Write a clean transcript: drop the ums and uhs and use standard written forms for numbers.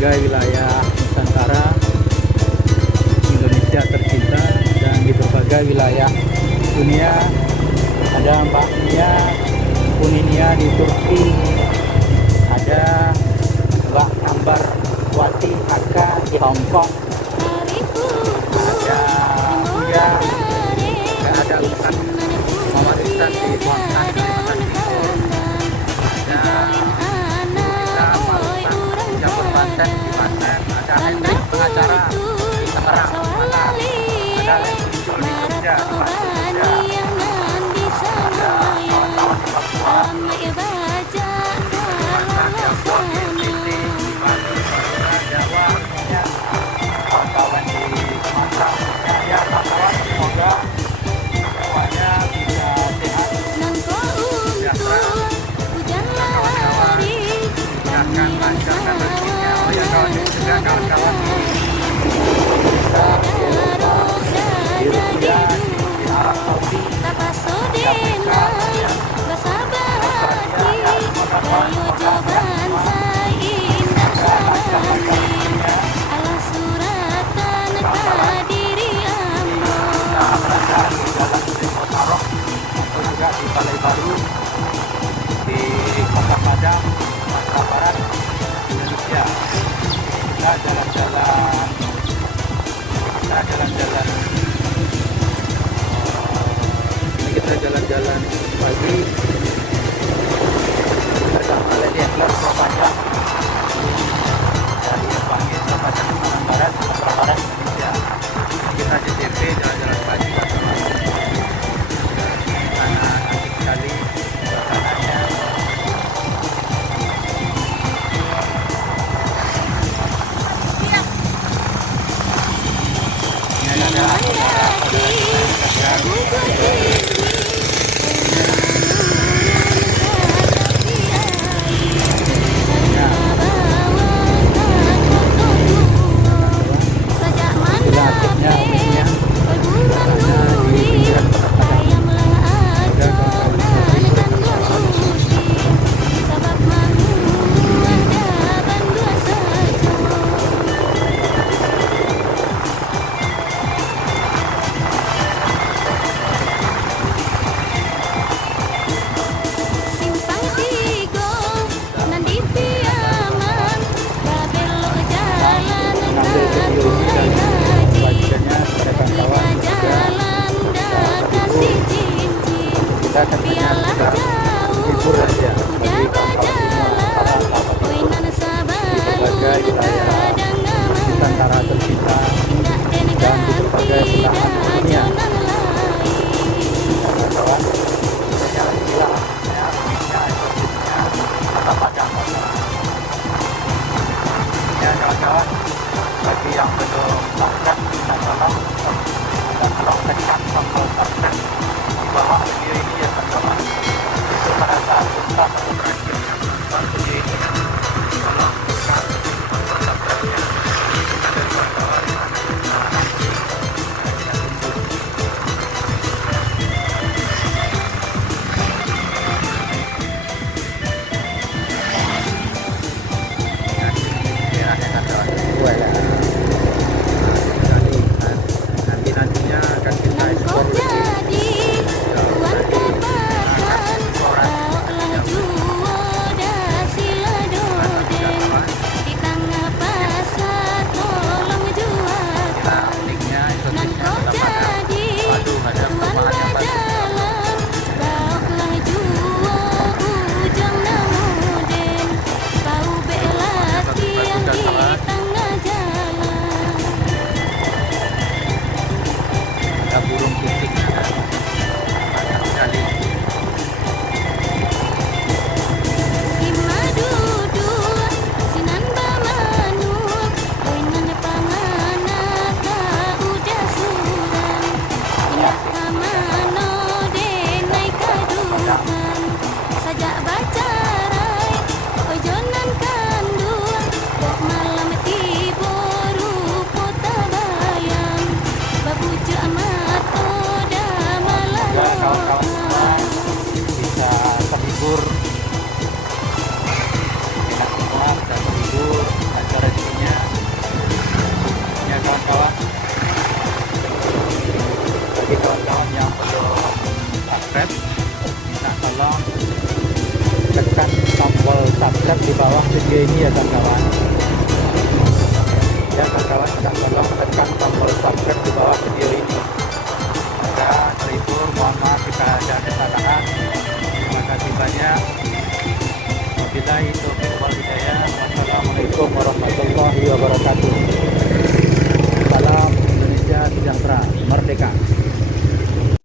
berbagai wilayah Nusantara, Indonesia tercinta, dan di berbagai wilayah dunia. Ada Mbak Nia Kuninia di Turki, ada Mbak Ambar Wati Aka di Hong Kong, ada Buya, dan ada Ustaz Muhammad Ustaz di Kuantan, Kalimantan Timur, ada Ustaz Jabur Banten di Banten, ada Hendrik pengacara di Tangerang, ada Len Muncul di Jogja, di Bandung, Jogja. Kawan-kawan di Rusia, di Arab Saudi, di Afrika, juga di Balai Baru, di Kota Padang, Sumatera Barat, Indonesia. Kita jalan-jalan ini kita jalan-jalan pagi bersama Lady Angler Propadang dari Bangil, Propadang, Sumatera Barat, Sumatera Barat, Indonesia. Kita JTP jalan-jalan pagi bersama sana, asik sekali suasananya. tolong tekan tombol subscribe di bawah video ini ya kawan-kawan. Ya kawan-kawan, minta tolong tekan tombol subscribe di bawah video ini.